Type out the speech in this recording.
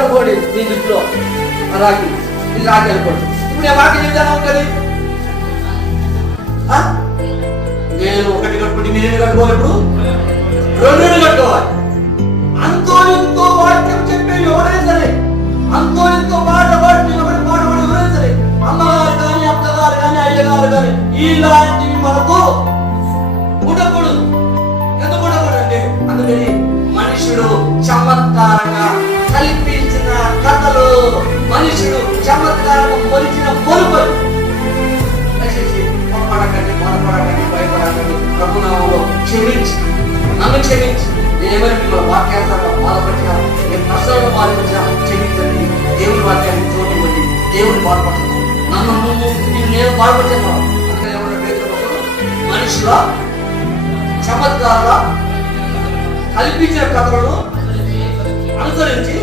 అనుకోండి మీ దృష్టిలో రాకి ఇది రాకి అనుకోండి. ఇప్పుడు నేను వాకి చెప్తాను ఉంటుంది నేను ఒకటి కట్టుకుంటే మీరు కట్టుకోవాలి, ఇప్పుడు రెండు కట్టుకోవాలి. అంతో ఎంతో వాక్యం చెప్పే ఎవరైనా సరే, అంతో ఎంతో మాట పాడి ఎవరైనా సరే, అమ్మగారు కానీ అత్తగారు కానీ అయ్యగారు కానీ ఇలాంటివి మనకు ఉండకూడదు. ఎందుకు ఉండకూడదు అంటే అందుకని మనుషుడు చమత్కారంగా కల్పించిన కథలు, మనుషుడు చమత్కారంగా పొలిచిన పొలుపలు. దయచేసి పొరపడకండి, భయపడకండి. ప్రభునామంలో క్షమించి, నన్ను క్షమించి, నేనేమైనా మిమ్మల్ని వాక్యాన్ని బాధపడినా, నేను కష్టాలను బాధపడినా క్షమించండి. దేవుని వాక్యాన్ని చూడండి, దేవుని బాధపడుతున్నాను. నన్ను ముందు నేను బాధపడుతున్నాను. అందుకని ఏమన్నా పేరు మనుషుల చమత్కార కల్పించిన కథలను అనుసరించి